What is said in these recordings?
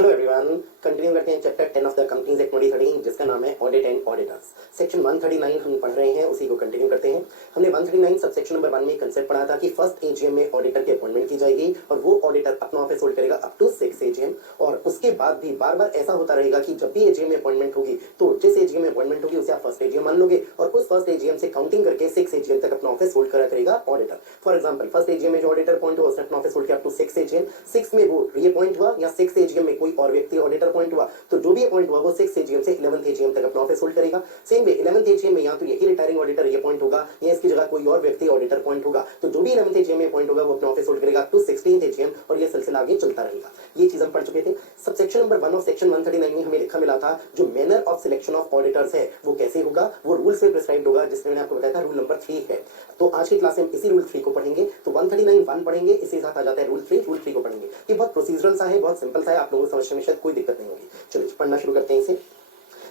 Hello everyone, continue करते हैं chapter 10 of the companies act 2013 जिसका नाम है ऑडिट एंड ऑडिटर्स। सेक्शन 139 हम पढ़ रहे हैं, उसी को कंटिन्यू करते हैं। हमने 139 सबसेक्शन नंबर 1 में कंसेप्ट पढ़ा था कि फर्स्ट एजीएम में ऑडिटर की अपॉइंटमेंट की जाएगी और वो ऑडिटर अपना ऑफिस होल्ड करेगा अप टू 6 एजीएम, और उसके बाद भी बार बार ऐसा होता रहेगा कि जब भी एजीएम में अपॉइंटमेंट होगी तो जिस एजीएम में अपॉइंटमेंट होगी उसे आप फर्स्ट एजीएम मान लोगे और उस फर्स्ट एजीएम से काउंटिंग करके 6 एजीएम तक अपना ऑफिस होल्ड करेगा auditor. For example, first AGM में जो ऑडिटर अपॉइंट हुआ उसने अपना ऑफिस होल्ड किया अप टू 6 एजीएम, 6 में वो रीअपॉइंट हुआ या 6 एजीएम में कोई और व्यक्ति ऑडिटर अपॉइंट हुआ तो जो भी अपॉइंट हुआ वो 6 एजीएम से 11th एजीएम तक अपना ऑफिस होल्ड करेगा। सेम वे 11th एजीएम में या तो यही रिटायरिंग ऑडिटर रीअपॉइंट होगा या इसकी जगह कोई और व्यक्ति ऑडिटर अपॉइंट होगा, तो जो भी 11th एजीएम में अपॉइंट होगा वो अपना ऑफिस होल्ड करेगा टू 16th एजीएम और ये सिलसिला आगे चलता रहेगा। ये चीज हम पढ़ चुके थे। सबसेक्शन नंबर 1 ऑफ सेक्शन 139 में हमें लिखा मिला था जो manner of selection of auditors है वो कैसे होगा, वो रूल्स में प्रिस्क्राइब्ड होगा, जिसमें मैंने आपको बताया था रूल नंबर 3 है। तो आज की क्लास में हम इसी रूल 3 को पढ़ेंगे। तो 139(1) पढ़ेंगे, इसी साथ आ जाता है रूल 3। रूल 3 को पढ़ेंगे। ये बहुत प्रोसीजरल सा है, बहुत सिंपल सा है, आप लोगों को समझने में शायद कोई दिक्कत नहीं होगी। चलिए पढ़ना शुरू करते हैं इसे।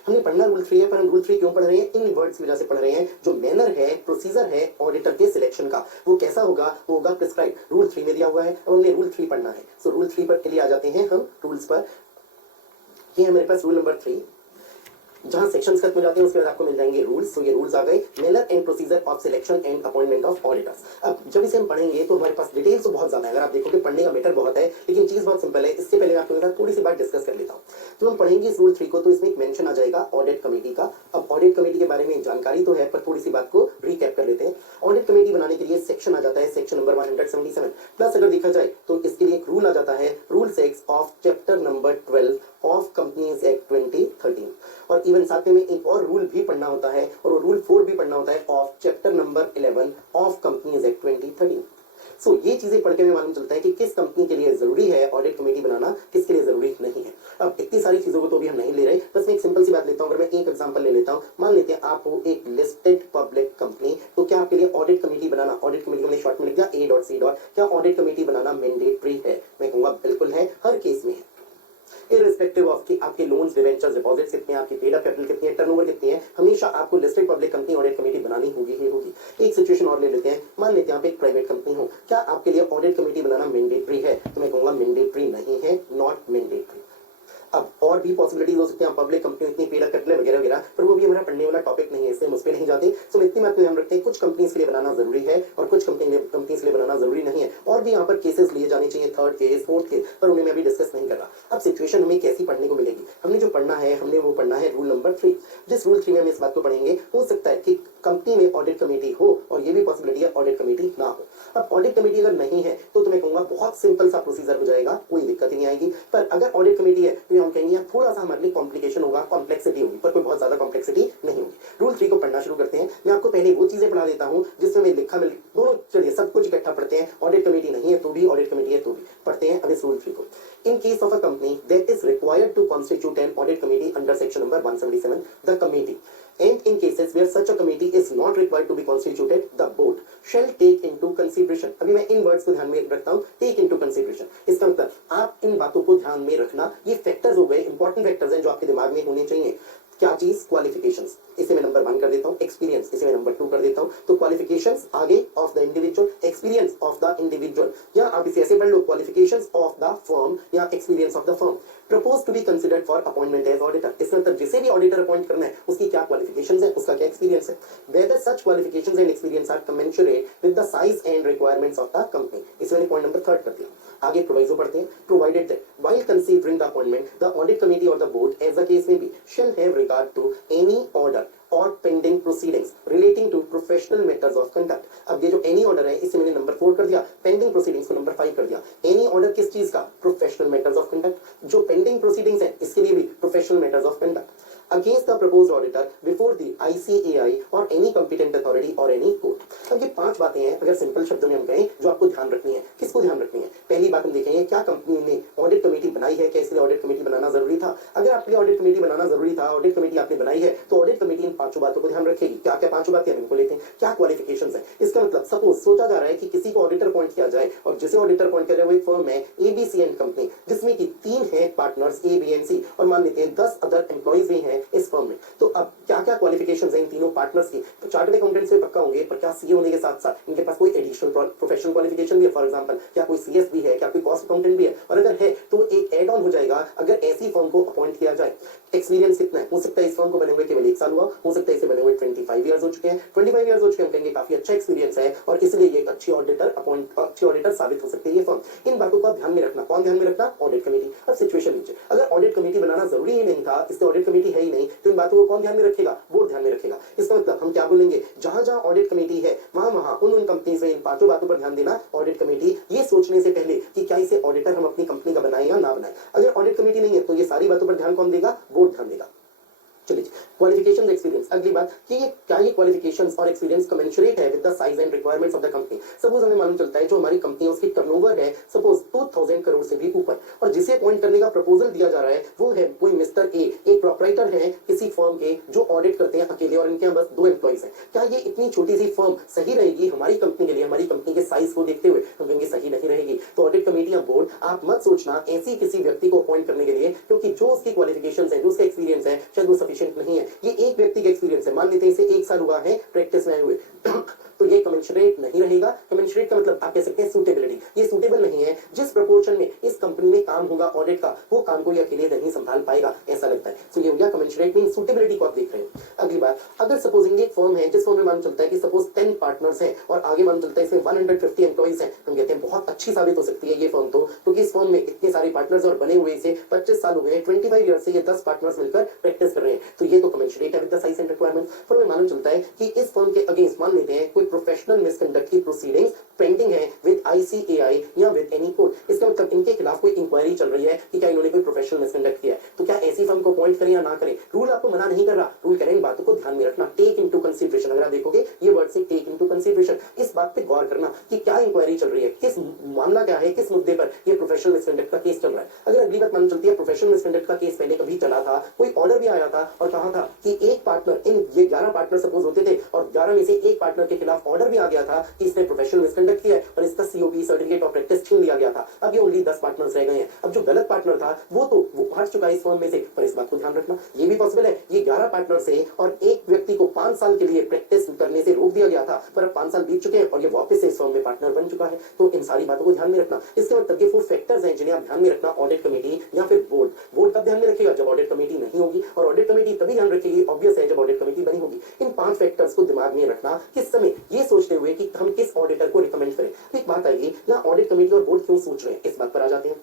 हमने पढ़ना रूल 3 है, पर हम रूल 3 क्यों पढ़ रहे हैं? इन वर्ड्स की वजह से पढ़ रहे हैं। जो मैनर है, प्रोसीजर है ऑडिटर के सिलेक्शन का, वो कैसा होगा, वो होगा प्रिस्क्राइब। रूल 3 में दिया हुआ है और हमने रूल 3 पढ़ना है। सो रूल 3 पर के लिए आ जाते हैं हम रूल्स पर। ये है मेरे पास रूल नंबर 3। जहां सेक्शंस खत्म हो जाते हैं उसके बाद आपको मिल जाएंगे रूल्स। तो ये रूल्स आ गए, manner and procedure of selection and appointment of auditors. अब जब इसे हम पढ़ेंगे तो हमारे पास डिटेल्स तो बहुत ज्यादा है, अगर आप देखोगे पढ़ने का मैटर बहुत है, लेकिन चीज बहुत सिंपल है। इससे पहले मैं आपके साथ थोड़ी सी बात डिस्कस कर लेता हूँ। तो हम पढ़ेंगे इस रूल 3 को, तो इसमें एक मेंशन आ जाएगा ऑडिट कमेटी का। अब ऑडिट कमेटी के बारे में जानकारी तो है, पर थोड़ी सी बात को रिकैप कर लेते हैं। ऑडिट कमेटी बनाने के लिए सेक्शन आ जाता है, सेक्शन नंबर 177 प्लस अगर देखा जाए तो इसके लिए एक रूल आ जाता है, rule 6 of chapter number 12 of companies act 2013। और इवन साथ में एक और रूल भी पढ़ना होता है, और वो रूल 4 भी पढ़ना होता है of chapter number 11 of companies act 2013। सो ये चीजें पढ़ के हमें मालूम चलता है कि किस कंपनी के लिए जरूरी है ऑडिट कमेटी बनाना, किसके लिए जरूरी नहीं है। अब इतनी सारी चीजों को तो भी हम नहीं ले रहे, बस मैं एक सिंपल सी बात लेता हूं। अगर मैं एक एग्जांपल ले लेता हूं, मान लेते हैं आप हो एक लिस्टेड पब्लिक कंपनी, तो क्या आपके लिए ऑडिट कमेटी बनाना, ऑडिट कमेटी को शॉर्ट में लिख दिया A.C. क्या ऑडिट कमेटी बनाना मैंडेटरी है? मैं कहूंगा बिल्कुल है, हर केस में है। इररिस्पेक्टिव ऑफ कि आपके लोन्स, डिवेंचर्स, डिपॉजिट्स कितने हैं, आपकी पेड अप कैपिटल कितनी है, टर्नओवर कितनी है, हमेशा आपको listed public company audit committee बनानी होगी ही होगी। एक सिचुएशन और ले लेते हैं, मान लेते हैं आप एक प्राइवेट कंपनी हो, क्या आपके लिए ऑडिट कमेटी बनाना मैंडेटरी है? तो मैं कहूंगा मैंडेटरी नहीं है, नॉट मैंडेटरी। अब और भी पॉसिबिलिटीज हो सकती है, पब्लिक कंपनी इतनी पेड अप कैपिटल वगैरह वगैरह, पर वो भी हमारा पढ़ने वाला टॉपिक नहीं है, इसलिए हम उस पर नहीं जाते। सो इतनी बात को ध्यान रखते हैं, कुछ कंपनीज के लिए बनाना जरूरी है और कुछ कंपनीज के लिए बनाना जरूरी नहीं है। और भी यहाँ पर केसेस लिए जाने चाहिए, थर्ड केस, फोर्थ केस, पर उन्हें मैं अभी डिस्कस नहीं कर रहा। अब सिचुएशन हमें कैसी पढ़ने को मिलेगी, हमने जो पढ़ना है, हमने वो पढ़ना है रूल नंबर 3। जिस रूल 3 में हम इस बात को पढ़ेंगे, हो सकता है कि कंपनी में ऑडिट कमेटी हो और ये भी पॉसिबिलिटी है ऑडिट कमेटी ना हो। अब ऑडिट कमेटी अगर नहीं है तो मैं कहूंगा बहुत सिंपल सा प्रोसीजर हो जाएगा, कोई दिक्कत ही नहीं आएगी। पर अगर ऑडिट कमेटी है तो हम कहेंगे थोड़ा सा हमारे लिए कॉम्प्लिकेशन होगा, कॉम्प्लेक्सिटी होगी, पर कोई बहुत ज्यादा कॉम्प्लेक्सिटी नहीं होगी। रूल 3 को पढ़ना शुरू करते हैं। मैं आपको पहले वो चीजें पढ़ा देता हूं जिसमें मैं लिखा मिल दोनों, चलिए सब कुछ इकट्ठा पढ़ते हैं। ऑडिट कमेटी नहीं है तो भी, ऑडिट कमेटी है तो भी पढ़ते हैं। अब इस रूल 3 को, in case of a company that is required to constitute an audit committee under section number 177, the committee and in cases where such a committee is not required to be constituted, the board shall take into consideration। अभी मैं इन words को ध्यान में रखता हूँ, take into consideration। इसका मतलब आप इन बातों को ध्यान में रखना, ये फैक्टर्स हो गए, इंपॉर्टेंट फैक्टर्स हैं जो आपके दिमाग में होने चाहिए। क्या चीज? क्वालिफिकेशंस, इसे मैं नंबर 1 कर देता हूँ। एक्सपीरियंस, इसे मैं नंबर 2 कर देता हूँ। तो क्वालिफिकेशंस आगे of the individual, experience of the individual, या आप इसे ऐसे पढ़ लो, क्वालिफिकेशंस ऑफ द फर्म या experience of the firm propose to be considered for appointment as auditor. इसका मतलब जिसे भी ऑडिटर अपॉइंट करना है उसकी क्या क्वालिफिकेशंस है, उसका क्या एक्सपीरियंस है, whether such qualifications and experience are commensurate with the size and requirements of the company. इसे मैंने पॉइंट नंबर 3 कर दिया। आगे प्रोविजो पढ़ते हैं, provided that while considering the appointment the audit committee or the board as the case may be shall have regard to any order or pending proceedings relating to professional matters of conduct। अब ये जो any order है इसे मैंने number 4 कर दिया, pending proceedings को number 5 कर दिया। any order किस चीज का? professional matters of conduct। जो pending proceedings है इसके लिए भी professional matters of conduct against the proposed auditor before the ICAI or any competent authority or any court। अब ये 5 बातें हैं, अगर सिंपल शब्दों में हम कहें, जो आपको ध्यान रखनी है। किसको ध्यान रखनी है? पहली बात हम देखेंगे, क्या कंपनी ने ऑडिट कमेटी बनाई है, क्या इसलिए ऑडिट कमेटी बनाना जरूरी था? अगर आपके लिए ऑडिट कमेटी बनाना जरूरी था, ऑडिट कमेटी आपने बनाई है, तो ऑडिट कमेटी इन पांचों बातों को ध्यान रखेगी। क्या क्या पांचों बातें हम इनको लेते हैं, क्या क्वालिफिकेशंस है। इसका मतलब सपोज सोचा जा रहा है कि किसी को ऑडिटर अपॉइंट किया जाए और जिसे ऑडिटर अपॉइंट किया जाए वो एक फर्म है एबीसी एंड कंपनी, जिसमें कि 3 है पार्टनर्स ए बी एंड सी और मान लेते हैं 10 अदर एम्प्लॉइज भी हैं इस फर्म में। तो अब क्या क्या क्वालिफिकेशंस हैं इन तीनों पार्टनर्स की, तो चार्टर्ड अकाउंटेंट्स में पक्का होंगे, पर क्या सीए होने के साथ साथ इनके पास कोई एडिशनल प्रोफेशनल क्वालिफिकेशन भी है। फॉर एग्जांपल क्या कोई सीएस भी है, क्या कोई कॉस्ट अकाउंटेंट भी है, और अगर है तो एक एड ऑन हो जाएगा अगर ऐसी फर्म को अपॉइंट किया जाए। एक्सपीरियंस कितना है, हो सकता है इस फर्म को बने हुए केवल 1 साल हुआ, हो सकता है इसे बने हुए 25 ईयर्स हो चुके हैं। 25 ईयर्स हो चुके हैं, कहेंगे काफी अच्छा एक्सपीरियंस है और इसलिए ये एक अच्छी ऑडिटर साबित हो सकती है ये फर्म। इन बातों का ध्यान में रखना, कौन ध्यान में रखना, ऑडिट कमेटी। अब सिचुएशन लीजिए, अगर ऑडिट कमेटी बनाना जरूरी ही नहीं था, इससे ऑडिट कमेटी है ही नहीं, तो इन बातों को कौन ध्यान में रखेगा, बोर्ड ध्यान में रखेगा। इसका मतलब हम क्या बोलेंगे, जहां जहां ऑडिट कमेटी है वहां वहां उन कंपनीज में इन पांचों बातों पर ध्यान देना। ऑडिट कमेटी ये सोचने से पहले कि क्या इसे ऑडिटर हम अपनी कंपनी का बनाए या ना बनाए। अगर ऑडिट कमेटी नहीं है तो ये सारी बातों पर ध्यान कौन देगा, बोर्ड ध्यान देगा। चलिए क्वालिफिकेशन एक्सपीरियंस, अगली बात कि ये क्या ये क्वालिफिकेशंस और एक्सपीरियंस कमेंसुरेट है with the size and requirements of the company. Suppose हमें मालूम चलता है जो हमारी कंपनी है उसकी टर्नओवर है सपोज 2000 करोड़ से भी ऊपर, और जिसे अपॉइंट करने का प्रपोजल दिया जा रहा है वो है कोई मिस्टर ए, एक प्रोप्राइटर है किसी फर्म के जो ऑडिट करते हैं अकेले और इनके बस 2 एम्प्लॉइज हैं। क्या ये इतनी छोटी सी फर्म सही रहेगी हमारी कंपनी के लिए, हमारी कंपनी के साइज को देखते हुए? हम कहेंगे सही नहीं रहेगी। तो ऑडिट कमेटी या बोर्ड आप मत सोचना ऐसी किसी व्यक्ति को अपॉइंट करने के लिए, क्योंकि जो उसकी क्वालिफिकेशंस है, जो उसका एक्सपीरियंस है, शायद वो सफिशिएंट नहीं है। ये एक व्यक्ति का एक्सपीरियंस है, मान लेते हैं इसे 1 साल हुआ है प्रैक्टिस में आए हुए तो ये कमेंसुरेट नहीं रहेगा। कमेंसुरेट का मतलब आप कह सकते हैं सूटेबिलिटी, ये सूटेबल नहीं है। जिस प्रोपोर्शन में इस कंपनी में काम होगा ऑडिट का, वो काम को ये अकेले नहीं संभाल पाएगा, ऐसा लगता है। तो ये हो गया कमेंसुरेट मीन सूटेबिलिटी को आप देख रहे हैं। अगली बात, अगर सपोजिंग एक फर्म है जिस फर्म में मालूम चलता है कि सपोज 10 पार्टनर्स हैं और आगे मालूम चलता है इसमें 150 एम्प्लॉइज हैं, हम कहते हैं बहुत अच्छी साबित हो सकती है ये फर्म तो, क्योंकि इस फर्म में इतने सारे पार्टनर्स और बने हुए इसे 25 साल हो गए, 25 ईयर से ये 10 पार्टनर्स मिलकर प्रैक्टिस कर रहे हैं, तो ये तो कमेंसुरेट है with the size and requirements. पर हमें मालूम चलता है कि इस फर्म के अगेंस्ट मान लेते हैं कोई प्रोफेशनल मिसकंडक्ट की प्रोसीडिंग्स पेंडिंग है विद आईसीएआई या विद एनी कोर्ट। इसका मतलब इनके खिलाफ कोई इंक्वायरी चल रही है कि क्या इन्होंने कोई प्रोफेशनल मिसकंडक्ट किया है। तो क्या ऐसी फर्म को अपॉइंट करें या ना करें, रूल आपको मना नहीं कर रहा, रूल करें इन बातों को ध्यान में रखना, टेक इनटू कंसीडरेशन। अगर आप देखोगे ये वर्ड से टेक इनटू कंसीडरेशन, इस बात पे गौर करना कि क्या इंक्वायरी चल रही है, किस मामला क्या है, किस मुद्दे पर ये प्रोफेशनल मिसकंडक्ट का केस चल रहा है। अगर अगली बात मालूम चलती है प्रोफेशनल मिसकंडक्ट का केस पहले कभी चला था, कोई ऑर्डर भी आया था और कहा था कि एक पार्टनर, इन ये 11 पार्टनर सपोज होते थे और 11 में से एक पार्टनर के खिलाफ ऑर्डर भी आ गया था कि इसने प्रोफेशनल मिसकंडक्ट किया है और इसका सीओपी सर्टिफिकेट ऑफ प्रैक्टिस छीन लिया गया था। अब ये ओनली 10 पार्टनर्स रह गए हैं। अब जो गलत पार्टनर था वो हट चुका है इस फर्म में से, पर इस बात को ध्यान रखना ये भी पॉसिबल है ये 11 पार्टनर से और एक व्यक्ति को 5 साल के लिए प्रैक्टिस करने से रोक दिया गया था, पर अब 5 साल बीत चुके हैं और ये वापस से इस फर्म में पार्टनर बन चुका है। तो इन सारी बातों को ध्यान में रखना। इसके मतलब ये 4 फैक्टर्स हैं जिन्हें आप ध्यान में रखना, ऑडिट कमेटी या फिर बोर्ड। बोर्ड कब ध्यान में रखेगा, जब ऑडिट कमेटी नहीं होगी, और ऑडिट कमेटी तभी ध्यान रखेगी ऑब्वियस है जब ऑडिट कमेटी बनी होगी। इन 5 फैक्टर्स को दिमाग में रखना किस समय, ये सोचते हुए कि हम किस ऑडिटर को रिकमेंड करें। तो एक बात आएगी यहाँ ऑडिट कमेटी और बोर्ड क्यों सोच रहे हैं, इस बात पर आ जाते हैं।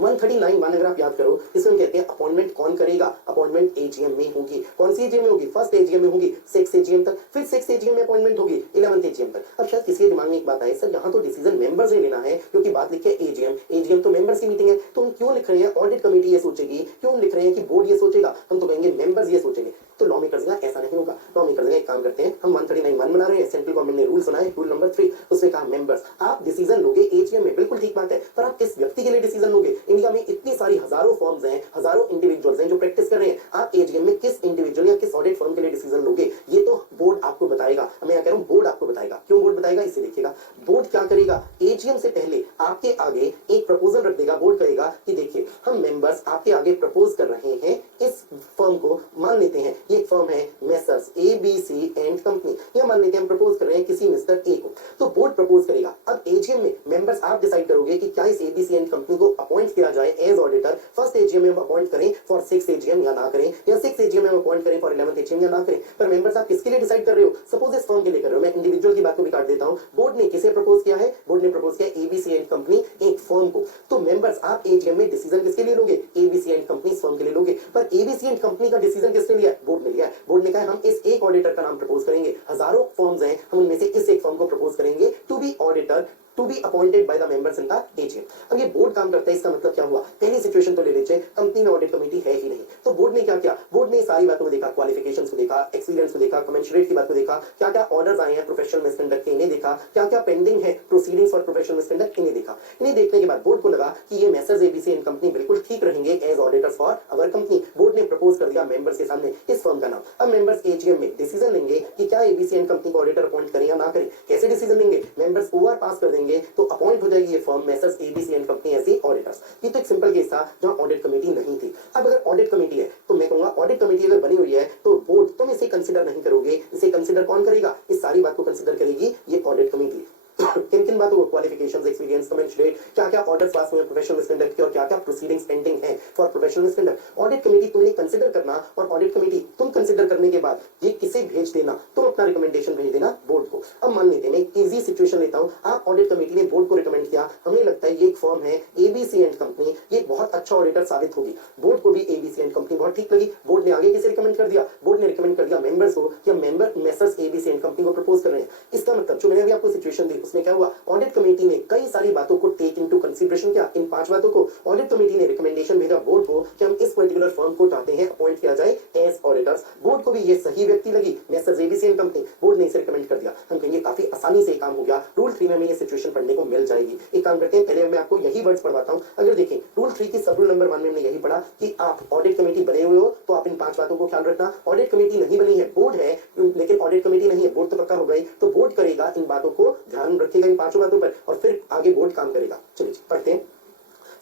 139 अगर आप याद करो, इसमें कहते हैं अपॉइंटमेंट कौन करेगा, अपॉइंटमेंट एजीएम में होगी। कौन सी एजीएम में होगी, फर्स्ट एजीएम में होगी 6 एजीएम तक, फिर 6 एजीएम में अपॉइंटमेंट होगी 11th एजीएम तक। अब शायद किसी के दिमाग में एक बात आए, सर यहाँ तो डिसीजन मेंबर्स ने लेना है क्योंकि बात लिखी है एजीएम, एजीएम तो मेंबर्स की मीटिंग है, तो हम क्यों लिख रहे हैं ऑडिट कमेटी ये सोचेगी, क्यों लिख रहे हैं कि बोर्ड ये सोचेगा, हम तो कहेंगे मेंबर्स ये सोचेंगे। तो लॉ मेकर्स का ऐसा नहीं होगा। लॉ मेकर्स एक काम करते हैं, हम 139 बना रहे हैं, सेंट्रल गवर्नमेंट ने रूल बनाए, रूल नंबर 3 उसने कहा मेंबर्स आप डिसीजन लोगे एजीएम में, बिल्कुल ठीक बात है, पर आप किस व्यक्ति के लिए डिसीजन लोगे। इंडिया में इतनी सारी हजारों फर्म्स हैं, हजारों इंडिविजुअल्स हैं जो प्रैक्टिस कर रहे हैं, आप एजीएम में किस इंडिविजुअल या किस ऑडिट फर्म के लिए डिसीजन लोगे, ये तो बोर्ड आपको बताएगा। मैं कह रहा हूं बोर्ड आपको बताएगा। क्यों बोर्ड बताएगा, इसे देखिएगा। बोर्ड क्या करेगा, एजीएम से पहले आपके आगे एक प्रपोजल रख देगा। बोर्ड कहेगा कि देखिए हम मेंबर्स आपके आगे प्रपोज कर रहे हैं इस फर्म को, मान लेते हैं ये फर्म है मेसर्स एबीसी एंड कंपनी, या मान लेते हैं हम प्रपोज कर रहे हैं किसी मिस्टर ए को, तो बोर्ड प्रपोज करेगा। अब एजीएम में मेंबर्स आप डिसाइड करोगे कि क्या इस एबीसी एंड कंपनी को अपॉइंट किया जाए एज ऑडिटर, फर्स्ट एजीएम में अपॉइंट करें फॉर 6 एजीएम या ना करें, या 6 एजीएम में अपॉइंट करें फॉर 11th एजीएम या ना करें। पर मेंबर्स आप किसके लिए डिसाइड कर रहे हो, सपोज इस फर्म के लिए कर रहे हो, मैं इंडिविजुअल की बात को भी काट देता हूं। बोर्ड ने किसे प्रपोज किया है, बोर्ड ने प्रपोज किया एबीसी एंड कंपनी एक फर्म को, तो मेंबर्स आप एजीएम में डिसीजन किसके लिए लोगे, एबीसी एंड कंपनी फर्म के लिए लोगे। पर एबीसी एंड कंपनी का डिसीजन किसने लिया, बोर्ड ने लिया। बोर्ड ने कहा हम इस एक ऑडिटर का नाम प्रपोज करेंगे, हजारों फर्म्स हैं, हम उनमें से इस एक फर्म को प्रपोज करेंगे to be auditor to be appointed by the members in the AGM. अब ये बोर्ड काम करता है, इसका मतलब क्या हुआ, पहली सिचुएशन तो ले लीजिए, कंपनी में ऑडिट कमेटी है ही नहीं, तो बोर्ड ने क्या किया, बोर्ड ने सारी बातों को देखा, क्वालिफिकेशंस को देखा, एक्सपीरियंस को देखा, कमेंशरेट की बात को देखा, क्या क्या ऑर्डर्स आए हैं प्रोफेशनल मिसकंडक्ट के, इन्हें देखा, क्या क्या पेंडिंग है प्रोसीडिंग्स फॉर प्रोफेशनल मिसकंडक्ट, इन्हें देखा। इन्हें देखने के बाद बोर्ड को लगा कि ये मेसर्स एबीसी एंड कंपनी बिल्कुल ठीक रहेंगे as auditors for our company. Board ने प्रपोज कर दिया मेंबर्स के सामने इस फर्म का नाम। अब मेंबर्स एजीएम में डिसीजन लेंगे कि क्या एबीसी एंड कंपनी को ऑडिटर अपॉइंट करें या ना करें। कैसे डिसीजन लेंगे, मेंबर्स ओवर पास कर देंगे तो अपॉइंट हो जाएगी ये firm messrs ABC and company as auditors. ये तो एक सिंपल केस था जहां ऑडिट कमेटी नहीं थी। अब अगर ऑडिट कमेटी है तो मैं कहूंगा ऑडिट कमेटी अगर बनी हुई है तो बोर्ड तुम इसे कंसीडर नहीं करोगे, इसे कंसीडर कौन करेगा, इस सारी बात को कंसीडर करेगी ये ऑडिट कमेटी। किन किन बातों को, क्वालिफिकेशंस, एक्सपीरियंस, कमेंशरेट, क्या क्या ऑर्डर पास हुए प्रोफेशनल मिसकंडक्ट के और क्या क्या प्रोसीडिंग्स पेंडिंग है for professional misconduct. Audit committee तुम्हें कंसीडर करना और ऑडिट कमेटी तुम कंसीडर करने के बाद ये किसे भेज देना, तुम अपना रिकमेंडेशन भेज देना बोर्ड को। अब मान लेते हैं, मैं एक इजी सिचुएशन लेता हूं, आप ऑडिट कमेटी ने बोर्ड को रिकमेंड किया, हमें लगता है ये एक फर्म है एबीसी एंड कंपनी, ये बहुत अच्छा ऑडिटर साबित होगी। बोर्ड को भी एबीसी एंड कंपनी बहुत ठीक लगी, बोर्ड ने आगे किसे रिकमेंड कर दिया, बोर्ड ने रिकमेंड कर दिया मेंबर्स को कि member messrs ABC and company को प्रपोज कर रहे हैं। इसका मतलब जो मैंने अभी आपको सिचुएशन दी उसमें क्या हुआ, ऑडिट कमेटी ने कई सारी बातों को टेक इनटू कंसीडरेशन किया। इन 5 बातों को ऑडिट कमेटी ने रिकमेंडेशन भेजा बोर्ड को कि हम इस पर्टिकुलर फर्म को चाहते हैं अपॉइंट किया जाए एज ऑडिटर्स। बोर्ड को भी ये सही व्यक्ति लगी, messrs ABC and company, board ने इसे रिकमेंड कर दिया। हम कहेंगे काफी आसानी से काम हो गया, रूल 3 में हमें ये सिचुएशन पढ़ने को मिल जाएगी। एक काम करते हैं, पहले मैं आपको यही वर्ड्स पढ़वाता हूं। अगर देखें रूल 3 की सब रूल नंबर 1 में हमने यही पढ़ा कि आप ऑडिट कमेटी बने हुए हो तो आप इन 5 बातों को ख्याल रखना। ऑडिट कमेटी नहीं बनी है, बोर्ड है, लेकिन ऑडिट कमेटी नहीं है, बोर्ड तो पक्का हो गई, तो बोर्ड करेगा इन बातों को ध्यान रखेगा, इन 5 बातों पर, और फिर आगे बोर्ड काम करेगा। चलिए पढ़ते हैं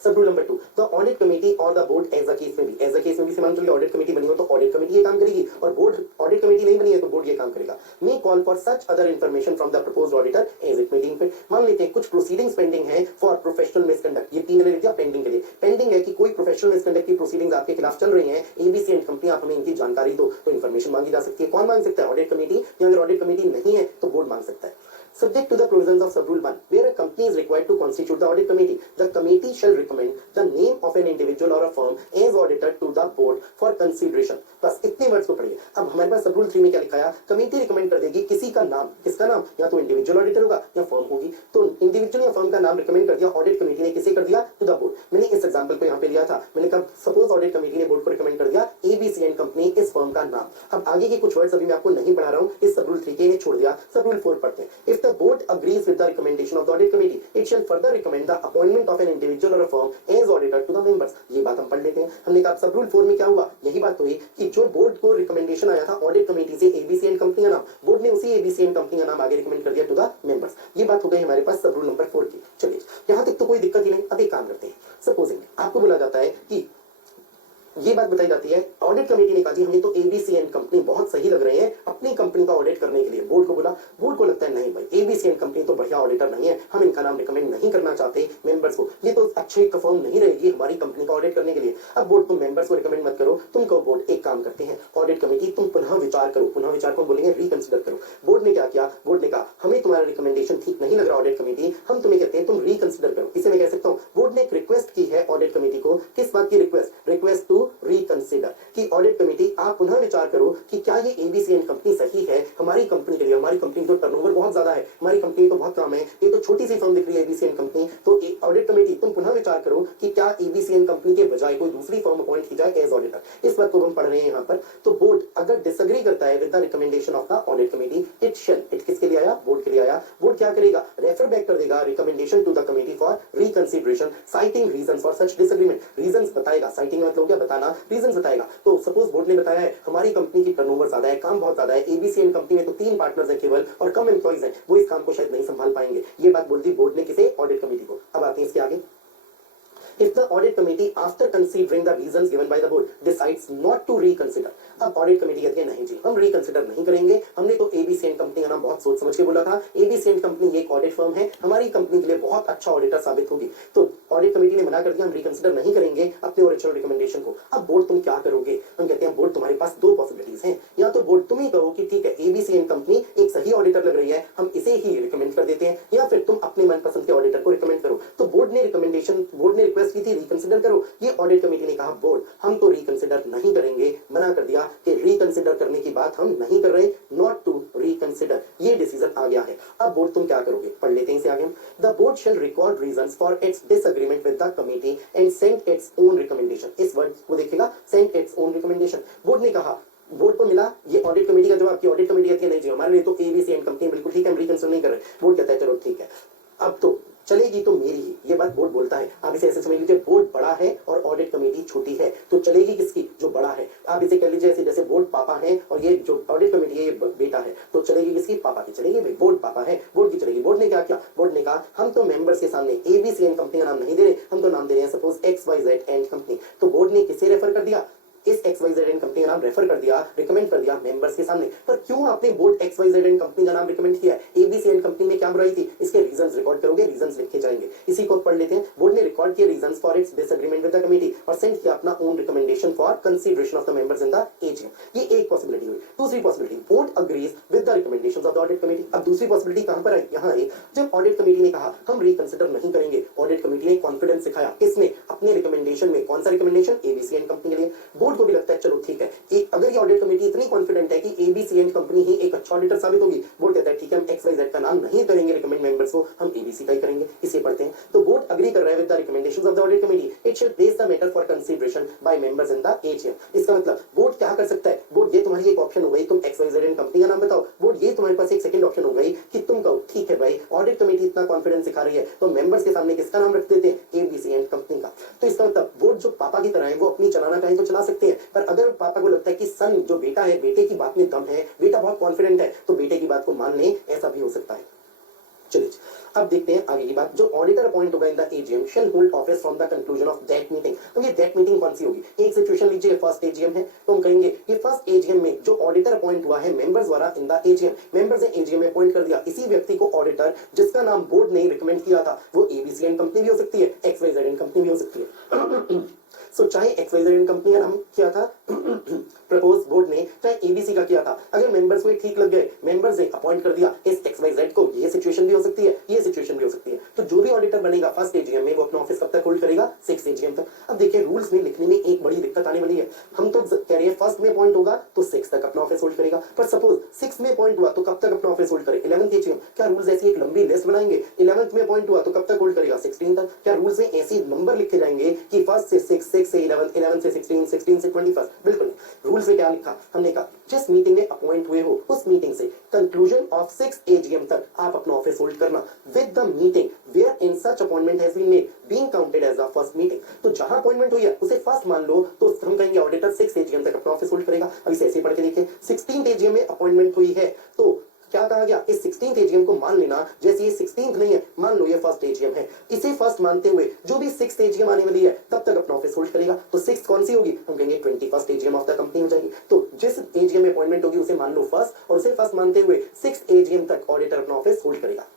सब rule number 2, the audit committee और the board as a case में भी, एज अ केस में भी से मान लीजिए ऑडिट कमेटी बनी हो तो ऑडिट कमेटी ये काम करेगी और बोर्ड, ऑडिट कमेटी नहीं बनी है तो बोर्ड ये काम करेगा। May call for such other information from the proposed auditor as it may deem fit. मान लेते हैं कुछ प्रोसीडिंग्स पेंडिंग है फॉर प्रोफेशनल मिसकंडक्ट, ये 3 मैंने लिख दिया पेंडिंग के लिए। पेंडिंग है कि कोई प्रोफेशनल मिसकंडक्ट की प्रोसीडिंग्स आपके खिलाफ चल रही है, एबीसी एंड कंपनी आप हमें इनकी जानकारी दो, तो इन्फॉर्मेशन मांगी जा सकती है। कौन मांग सकता है, ऑडिट कमेटी, या अगर ऑडिट कमेटी नहीं है तो बोर्ड मांग सकता है। Subject to the provisions of sub-rule 1, where a company is required to constitute the audit committee, the committee shall recommend the name of an individual or a firm as auditor to the board for consideration। बस इतने words को पढ़िए। अब हमारे पास सब rule 3 में क्या लिखा है, कमेटी रिकमेंड कर देगी किसी का नाम, किसका नाम, या तो इंडिविजुअल ऑडिटर होगा या फर्म होगी, तो इंडिविजुअल या फर्म का नाम रिकमेंड कर दिया ऑडिट कमेटी ने, किसे कर दिया, टू द बोर्ड। मैंने इस एग्जांपल को यहाँ पे लिया था, मैंने कहा सपोज ऑडिट कमेटी ने बोर्ड को रिकमेंड कर दिया एबीसी एंड कंपनी, इस फर्म का नाम। अब आगे के कुछ वर्ड्स अभी मैं आपको नहीं पढ़ा रहा हूँ, इस सब रूल 3 के छोड़ दिया, सब रूल 4 पढ़ते हैं। If the board agrees with the recommendation of the audit committee, it shall further recommend the appointment of an individual or a firm as auditor to the members। ये बात हम पढ़ लेते हैं। हमने कहा सब रूल 4 में क्या हुआ, यही बात हुई कि जो बोर्ड को रिकमेंडेशन आया था ऑडिट कमेटी से एबीसी एंड कंपनी का नाम, बोर्ड ने उसी एबीसी एंड कंपनी का नाम आगे रिकमेंड कर दिया टू द मेंबर्स। ये बात हो गई हमारे पास सब रूल नंबर 4 की। चलिए यहाँ तक तो कोई दिक्कत ही नहीं। अब एक काम करते हैं, सपोजिंग आपको बोला जाता है कि ये बात बताई जाती है, ऑडिट कमेटी ने कहा जी हमें तो एबीसी एंड कंपनी बहुत सही लग रहे हैं अपनी कंपनी का ऑडिट करने के लिए। बोर्ड को बोला, बोर्ड को लगता है नहीं भाई एबीसी एंड कंपनी तो बढ़िया ऑडिटर नहीं है, हम इनका नाम रिकमेंड नहीं करना चाहते मेंबर्स को, ये तो अच्छी फर्म नहीं रहेगी हमारी कंपनी का ऑडिट करने के लिए। अब बोर्ड तुम मेंबर्स को रिकमेंड मत करो, तुम कहो बोर्ड एक काम करते हैं ऑडिट कमेटी तुम पुनः विचार करो, पुनः विचार को बोलेंगे रिकंसिडर करो। बोर्ड ने क्या किया, बोर्ड ने कहा हमें तुम्हारा रिकमेंडेशन ठीक नहीं लग रहा ऑडिट कमेटी, हम तुम्हें कहते हैं तुम रिकंसिडर करो। इसे मैं कह सकता हूँ बोर्ड ने एक रिक्वेस्ट की है ऑडिट कमेटी को, किस बात की रिक्वेस्ट, रिक्वेस्ट टू रिकंसिडर, कि ऑडिट कमेटी आप पुनः विचार करो कि क्या ये एबीसी एंड कंपनी सही है हमारी कंपनी के लिए। हमारी कंपनी तो टर्नओवर बहुत ज्यादा है, हमारी कंपनी तो बहुत कम है, ये तो छोटी सी फर्म दिख रही है एबीसी एंड कंपनी, तो ऑडिट कमेटी तुम पुनः विचार करो कि क्या एबीसी एंड कंपनी के बजाय कोई दूसरी फर्म अपॉइंट की जाए एज ऑडिटर। इस बात को हम पढ़ रहे हैं यहाँ पर। तो बोर्ड अगर डिसएग्री करता है with the recommendation of the audit committee, it shall, it किसके लिए आया, बोर्ड के लिए आया, बोर्ड क्या करेगा, रेफर बैक कर देगा recommendation to the committee for reconsideration citing reasons for such disagreement. Reasons बताएगा, साइटिंग मतलब क्या, बताना, रीजंस बताएगा। तो सपोज बोर्ड ने बताया है हमारी कंपनी की टर्नओवर ज्यादा है, काम बहुत ज्यादा है, एबीसी एंड कंपनी में तो 3 पार्टनर्स हैं केवल और कम एम्प्लॉइज हैं, वो इस काम को शायद नहीं संभाल पाएंगे। ये बात बोल दी बोर्ड ने किसे, ऑडिट कमेटी को। अब आते हैं इसके आगे, if the audit committee after considering the reasons given by the board decides not to reconsider। अब ऑडिट कमेटी कहती है नहीं जी हम रिकंसिडर नहीं करेंगे, हमने तो एबीसी एंड कंपनी का नाम बहुत सोच समझ के बोला था, एबीसी एंड कंपनी एक ऑडिट फर्म है, हमारी कंपनी के लिए बहुत अच्छा ऑडिटर साबित होगी। तो ऑडिट कमेटी ने मना कर दिया हम रिकंसिडर नहीं करेंगे अपने ओरिजिनल रिकमेंडेशन को। अब बोर्ड तुम क्या करोगे, हम कहते हैं बोर्ड तुम्हारे पास 2 पॉसिबिलिटीज हैं, या तो बोर्ड तुम ही कहो कि ठीक है एबीसी एंड कंपनी एक सही ऑडिटर लग रही है हम इसे ही रिकमेंड कर देते हैं, या फिर तुम अपने मनपसंद के ऑडिटर को रिकमेंड करो। तो बोर्ड ने रिकमेंडेशन, बोर्ड ने रिक्वेस्ट की थी रिकंसिडर करो, ये ऑडिट कमेटी ने कहा बोर्ड हम तो रिकंसिडर नहीं करेंगे, मना कर दिया कि रिकंसिडर करने की बात हम नहीं कर रहे, नॉट टू रिकंसिडर। ये डिसीजन आ गया है। अब बोर्ड तुम क्या करोगे, पढ़ लेते हैं इसे आगे हम। The board shall record reasons for its disagreement with the committee and send its own recommendation. इस वर्ड को देखिएगा, send its own recommendation. Board ने कहा, बोर्ड को मिला ये ऑडिट कमेटी का जवाब कि ऑडिट कमेटी कहती है नहीं जी हमारे लिए तो एबीसी एंड कंपनी बिल्कुल ठीक है, हम रिकंसिडर नहीं कर रहे। बोर्ड कहता है चलो ठीक है, अब तो चलेगी तो मेरी ही, ये बात बोर्ड बोलता है। आप इसे ऐसे समझ लीजिए, बोर्ड बड़ा है और ऑडिट कमेटी छोटी है, तो चलेगी किसकी, जो बड़ा है। आप इसे कर लीजिए ऐसे, जैसे बोर्ड पापा है और ये जो ऑडिट कमेटी है ये बेटा है, तो चलेगी किसकी, पापा की चलेगी भाई। बोर्ड पापा है, बोर्ड की चलेगी। बोर्ड ने क्या किया, बोर्ड ने कहा हम तो मेंबर्स के सामने एबीसी एंड कंपनी का नाम नहीं दे रहे, हम तो नाम दे रहे हैं सपोज XYZ एंड कंपनी। तो बोर्ड ने किसे रेफर कर दिया, इस XYZ एंड कंपनी का नाम रेफर कर दिया, रिकमेंड कर दिया मेंबर्स के सामने। पर क्यों आपने बोर्ड XYZ एंड कंपनी का नाम रिकमेंड किया, एबीसी एंड कंपनी में क्या बुराई थी, इसके रीजंस रिकॉर्ड करोगे, रीजंस लिखे जाएंगे। इसी को पढ़ लेते हैं। बोर्ड ने रिकॉर्ड किए reasons for its disagreement with the committee और सेंड किया अपना own recommendation for consideration of the members in the AGM. ये एक पॉसिबिलिटी हुई। दूसरी possibility, board agrees with the recommendations of the audit committee. अब दूसरी पॉसिबिलिटी कहां पर आई, यहां आई जब ऑडिट कमेटी ने कहा हम रिकंसिडर नहीं करेंगे। ऑडिट कमेटी ने कॉन्फिडेंस दिखाया किसमें, अपने रिकमेंडेशन में। कौन सा रिकमेंडेशन, एबीसी एंड कंपनी के लिए। बोर्ड को भी लगता है चलो ठीक है, अगर ये ऑडिट कमेटी इतनी कॉन्फिडेंट है कि एबीसी एंड कंपनी ही एक अच्छा ऑडिटर साबित होगी, बोर्ड कहता है ठीक है हम XYZ का नाम नहीं करेंगे रिकमेंड मेंबर्स को, हम एबीसी का ही करेंगे। इसे पढ़ते हैं। तो बोर्ड अग्री कर रहा है with the recommendations of the audit committee, it shall place the matter for consideration by members in the AGM. इसका मतलब बोर्ड क्या कर सकता है, बोर्ड ये तुम्हारी एक ऑप्शन हो गई, तुम XYZ एंड कंपनी का नाम बताओ। बोर्ड ये तुम्हारे पास एक सेकंड ऑप्शन हो गई कि तुम कहो ठीक है भाई ऑडिट कमेटी इतना कॉन्फिडेंस दिखा रही है तो मेंबर्स के सामने किसका नाम रख देते हैं, एबीसी एंड कंपनी का। तो इसका मतलब बोर्ड जो पापा की तरह है वो अपनी चलाना चाहे तो चला सकते हैं, पर अगर पापा को लगता है कि सन जो बेटा है, बेटे की बात में दम है, बेटा बहुत कॉन्फिडेंट है, तो बेटे की बात को मान ले, ऐसा भी हो सकता है। चलिए अब देखते हैं आगे की बात। जो ऑडिटर अपॉइंट होगा इन the AGM shell hold office from the conclusion of that meeting. तो ये दैट मीटिंग कौन सी होगी, एक सिचुएशन लीजिए फर्स्ट एजीएम है, तो हम कहेंगे ये फर्स्ट एजीएम में जो ऑडिटर अपॉइंट हुआ है मेंबर्स द्वारा इन द एजीएम, मेंबर्स ने एजीएम में अपॉइंट कर दिया इसी व्यक्ति को ऑडिटर जिसका नाम बोर्ड ने रिकमेंड किया था। वो एबीसी एंड कंपनी भी हो सकती है, XYZ एंड कंपनी भी हो सकती है। सो चाहे XYZ एंड कंपनी का नाम किया था प्रपोज बोर्ड ने, चाहे एबीसी का किया था, अगर मेंबर्स को ठीक लग गए, मेंबर्स ने अपॉइंट कर दिया इस XYZ को, ये सिचुएशन भी हो सकती है, ये सिचुएशन भी हो सकती है। तो जो भी ऑडिटर बनेगा फर्स्ट एजीएम में वो अपना ऑफिस कब तक होल्ड करेगा, 6 एजीएम तक। अब देखिए रूल्स में लिखने में एक बड़ी दिक्कत आने वाली है। हम तो कह रहे हैं फर्स्ट में अपॉइंट होगा तो 6 तक अपना ऑफिस होल्ड करेगा, पर सपोज 6 में अपॉइंट हुआ तो कब तक अपना ऑफिस होल्ड करे, 11th एजीएम। क्या रूल्स ऐसी एक लंबी लिस्ट बनाएंगे, 11th में अपॉइंट हुआ तो कब तक होल्ड करेगा, 16 तक। क्या रूल्स में ऐसी नंबर लिखे जाएंगे कि फर्स्ट से 6, 6 से 11, 11 से 16, 16 से 21? बिल्कुल नहीं। रूल्स में क्या लिखा, हमने कहा जिस मीटिंग में अपॉइंट हुए हो उस मीटिंग से कंक्लूजन ऑफ 6 एजीएम तक आप अपना ऑफिस होल्ड करना with the meeting wherein such appointment has been made being counted as the first meeting. तो जहां अपॉइंटमेंट हुई है उसे फर्स्ट मान लो, तो हम कहेंगे ऑडिटर 6 एजीएम तक अपना ऑफिस होल्ड करेगा। अब इसे ऐसे पढ़ के देखिए, 16 एजीएम में अपॉइंटमेंट हुई है तो क्या कहा गया, इस 16th एजीएम को मान लेना जैसे ये 16th नहीं है, मान लो ये फर्स्ट एजीएम है, इसे फर्स्ट मानते हुए जो भी 6th एजीएम आने वाली है तब तक अपना ऑफिस होल्ड करेगा। तो 6 कौन सी होगी, हम कहेंगे 21st AGM of the company हो जाएगी। तो जिस एजीएम में अपॉइंटमेंट होगी उसे मान लो फर्स्ट, और उसे फर्स्ट मानते हुए 6th एजीएम तक ऑडिटर अपना ऑफिस होल्ड करेगा।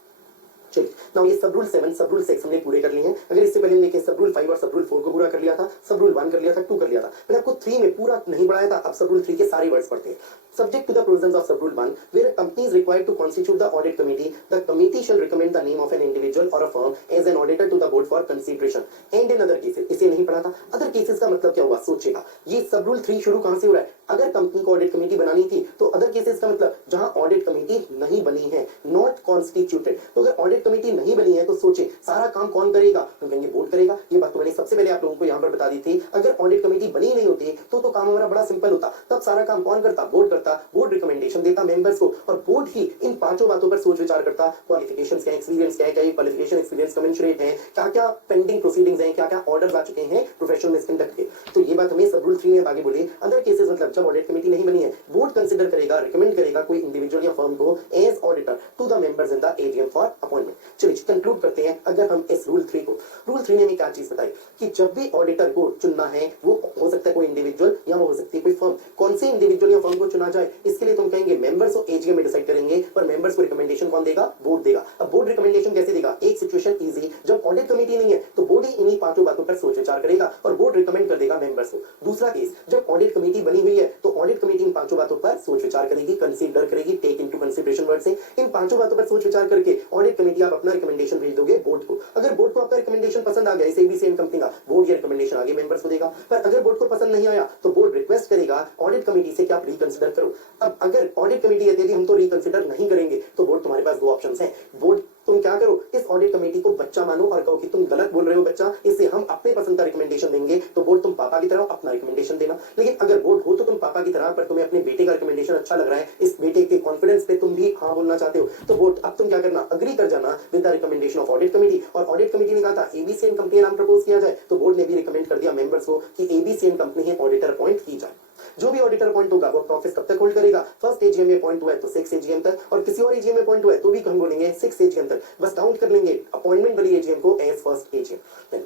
चलिए नाउ ये सब रूल 7 सब रूल 6 हमने पूरे कर लिए हैं। अगर इससे पहले हमने सब रूल 5 और सब रूल 4 को पूरा कर लिया था, सब रूल 1 कर लिया था, 2 कर लिया था, मैंने आपको 3 में पूरा नहीं बढ़ाया था। अब सब रूल 3 के सारे वर्ड्स पढ़ते हैं। Subject to the provisions of sub-rule 1, where a company is required to constitute the audit committee, the committee shall recommend the name of an individual or a firm as an auditor to the board for consideration. And in other cases, इसे नहीं पढ़ा था। Other cases का मतलब क्या हुआ, सोचेगा। ये सब रूल 3 शुरू कहां से हो रहा है, अगर कंपनी को ऑडिट कमेटी बनानी थी तो अदर केसेस का मतलब जहां ऑडिट कमेटी नहीं बनी है, नॉट कॉन्स्टिट्यूटेड। तो अगर ऑडिट कमेटी नहीं बनी है तो सोचे सारा काम कौन करेगा, हम कहेंगे बोर्ड करेगा। ये बात तो मैंने सबसे पहले आप लोगों को यहाँ पर बता दी थी। अगर ऑडिट कमेटी बनी नहीं होती तो काम हमारा बड़ा सिंपल होता, तब सारा काम कौन करता, बोर्ड करता। बोर्ड रिकमेंडेशन देता मेंबर्स को और बोर्ड ही इन 5 बातों पर सोच विचार करता। क्वालिफिकेशंस क्या है, एक्सपीरियंस क्या है, क्या ये क्वालिफिकेशन एक्सपीरियंस कमेंसुरेट है, क्या क्या पेंडिंग प्रोसीडिंग्स हैं, क्या क्या ऑर्डर्स आ चुके हैं प्रोफेशनल मिसकंडक्ट के। तो ये बात हमें सब रूल 3 में आगे बोले। अदर केसेस मतलब जब ऑडिट कमेटी नहीं बनी है, बोर्ड कंसीडर करेगा, रिकमेंड करेगा कोई इंडिविजुअल या फर्म को as auditor to the members in the AGM for appointment. चलिए कंक्लूड करते हैं। अगर हम इस रूल 3 को, रूल 3 ने हमें क्या चीज बताई कि जब भी ऑडिटर को चुनना है वो हो सकता है कोई इंडिविजुअल या वो हो सकती है कोई फर्म। कौन से इंडिविजुअल या फर्म को चुना जाए इसके लिए तुम कहेंगे मेंबर्स को एजीएम में डिसाइड करेंगे, पर मेंबर्स को रिकमेंडेशन कौन देगा, बोर्ड देगा। अब बोर्ड रिकमेंडेशन कैसे देगा, एक सिचुएशन इजी, जब ऑडिट कमेटी नहीं है तो बोर्ड ही इन्हीं 5 बातों पर सोच विचार करेगा और बोर्ड रिकमेंड कर देगा मेंबर्स को। दूसरा केस, जब ऑडिट कमेटी बनी हुई है तो ऑडिट कमेटी इन 5 बातों पर सोच विचार करेगी, कंसीडर करेगी, टेक इनटू कंसीडरेशन वर्ड से। इन 5 बातों पर सोच विचार करके ऑडिट कमेटी आप अपना रिकमेंडेशन भेज दोगे बोर्ड को। अगर बोर्ड को आपका रिकमेंडेशन पसंद आ गया, इसे एबीसी एंड कंपनी का, बोर्ड ये रिकमेंडेशन आगे मेंबर्स को देगा। पर अगर बोर्ड को पसंद नहीं आया तो बोर्ड रिक्वेस्ट करेगा ऑडिट कमेटी से कि आप रिकंसिडर करो। अब अगर ऑडिट कमेटी कहती है हम तो रिकंसिडर नहीं करेंगे, तो बोर्ड तुम्हारे पास दो ऑप्शंस हैं। बोर्ड तुम क्या करो, इस ऑडिट कमेटी को बच्चा मानो और कहो कि तुम गलत बोल रहे हो बच्चा, इससे हम अपने पसंद का रिकमेंडेशन देंगे। तो बोर्ड तुम पापा की तरह अपना रिकमेंडेशन देना। लेकिन अगर बोर्ड हो तो तुम पापा की तरह, पर तुम्हें अपने बेटे का रिकमेंडेशन अच्छा लग रहा है, इस बेटे के कॉन्फिडेंस पे तुम भी हाँ बोलना चाहते हो, तो बोर्ड अब तुम क्या करना, अग्री कर जाना with the recommendation of audit committee. और ऑडिट कमेटी ने कहा था एबीसी एंड कंपनी नाम प्रपोज किया जाए, तो बोर्ड ने भी रिकमेंड कर दिया मेंबर्स को कि एबीसी एंड कंपनी है ऑडिटर अपॉइंट की जाए। जो भी ऑडिटर अपॉइंट होगा वो अपना ऑफिस कब तक होल्ड करेगा, फर्स्ट एजीएम में अपॉइंट हुआ है तो 6 एजीएम तक, और किसी और एजीएम में अपॉइंट हुआ है तो भी हम बोलेंगे 6 एजीएम तक, बस काउंट कर लेंगे अपॉइंटमेंट वाली एजीएम को एज फर्स्ट एजीएम।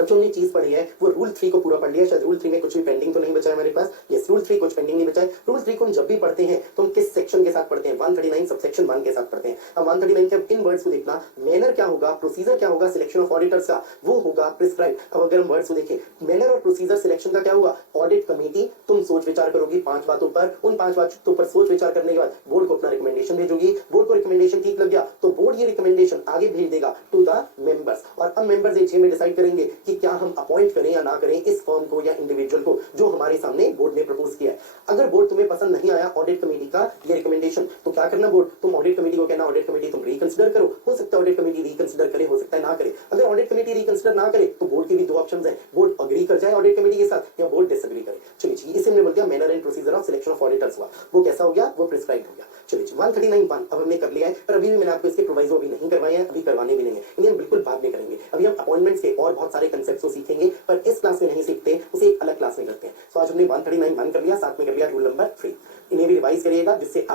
जो हमने चीज पढ़ी है वो रूल 3 को पूरा पढ़ लिया। शायद रूल 3 में कुछ भी पेंडिंग तो नहीं बचा है हमारे पास। यस, रूल 3 कुछ पेंडिंग नहीं बचा है। रूल 3 को हम जब भी पढ़ते हैं तो हम किस सेक्शन के साथ पढ़ते हैं, 139 सबसेक्शन 1 के साथ पढ़ते हैं। अब 139 के इन वर्ड्स को देखना, मैनर क्या होगा, प्रोसीजर क्या होगा सिलेक्शन ऑफ ऑडिटर्स का, वो होगा प्रिस्क्राइब। अब अगर हम वर्ड्स को देखें, मैनर और प्रोसीजर सिलेक्शन का क्या हुआ, ऑडिट कमेटी तुम सोच विचार करोगी 5 बातों पर, उन 5 बातों पर सोच विचार करने के बाद बोर्ड को अपना रिकमेंडेशन भेजोगी। बोर्ड को रिकमेंडेशन ठीक लग गया तो बोर्ड ये रिकमेंडेशन आगे भेज देगा टू द मेंबर्स, और अब मेंबर्स एजीएम में डिसाइड करेंगे कि क्या हम अपॉइंट करें या ना करें इस फर्म को या इंडिविजुअल को जो हमारे सामने बोर्ड ने प्रपोज किया है। अगर बोर्ड तुम्हें पसंद नहीं आया ऑडिट कमेटी का ये रिकमेंडेशन, तो क्या करना, बोर्ड तुम ऑडिट कमेटी को कहना ऑडिट कमेटी तुम रिकंसिडर करो। हो सकता है ऑडिट कमेटी रिकंसिडर करे, हो सकता है ना करे। अगर ऑडिट कमेटी रिकंसिडर ना करे तो बोर्ड के भी दो ऑप्शंस हैं, बोर्ड अग्री कर जाए ऑडिट कमेटी के साथ या बोर्ड डिसएग्री करे। चलिए जी, इसे हमने बोल दिया manner and procedure of selection of auditors हुआ, वो कैसा हो गया, वो प्रिस्क्राइब हो गया। चलिए 139(1) अब हमने कर लिया है, पर अभी भी मैंने आपको इसके प्रोवाइजो भी नहीं करवाए हैं, अभी करवाने भी नहीं है, इन्हें हम बिल्कुल बाद में करेंगे। अभी हम अपॉइंटमेंट्स के और बहुत सारे कंसेप्ट्स को सीखेंगे, पर इस क्लास में नहीं सीखते, उसे एक अलग क्लास में करते हैं। तो आज हमने 139(1) कर लिया, साथ में कर लिया रूल नंबर 3। इन्हें भी रिवाइज करिएगा जिससे